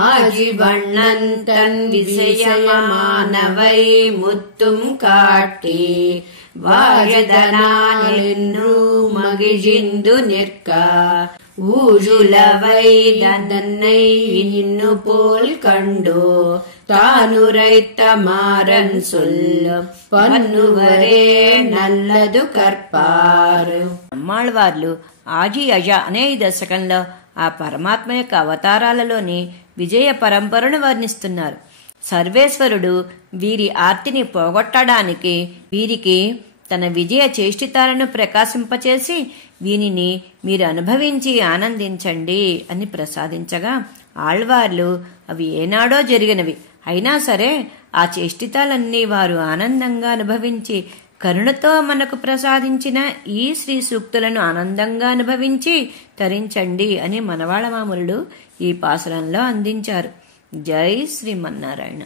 ஆஜிவண்ணன் தன் விசயமானவை முத்தும் காட்டி வாழதனாலென்று மகிழ்ந்து நிற்க ஊழுலவை தன்னை இன்னு போல் கண்டோ தானுரைத்த மாறன் சொல்லும் పన్నువరే నల్లదు కర్పారు. అమ్మాళ్వార్లు ఆజీ అజ అనే ఈ దశకంలో ఆ పరమాత్మ యొక్క అవతారాలలోని విజయ పరంపరను వర్ణిస్తున్నారు. సర్వేశ్వరుడు వీరి ఆర్తిని పోగొట్టడానికి వీరికి తన విజయ చేష్టితాలను ప్రకాశింపచేసి వీనిని మీరు అనుభవించి ఆనందించండి అని ప్రసాదించగా ఆళ్వార్లు అవి ఏనాడో జరిగినవి అయినా సరే ఆ చేష్టితాలన్నీ వారు ఆనందంగా అనుభవించి కరుణతో మనకు ప్రసాదించిన ఈ శ్రీ సూక్తులను ఆనందంగా అనుభవించి తరించండి అని మనవాళ మామూలుడు ఈ పాసురంలో అందించారు. జై శ్రీమన్నారాయణ.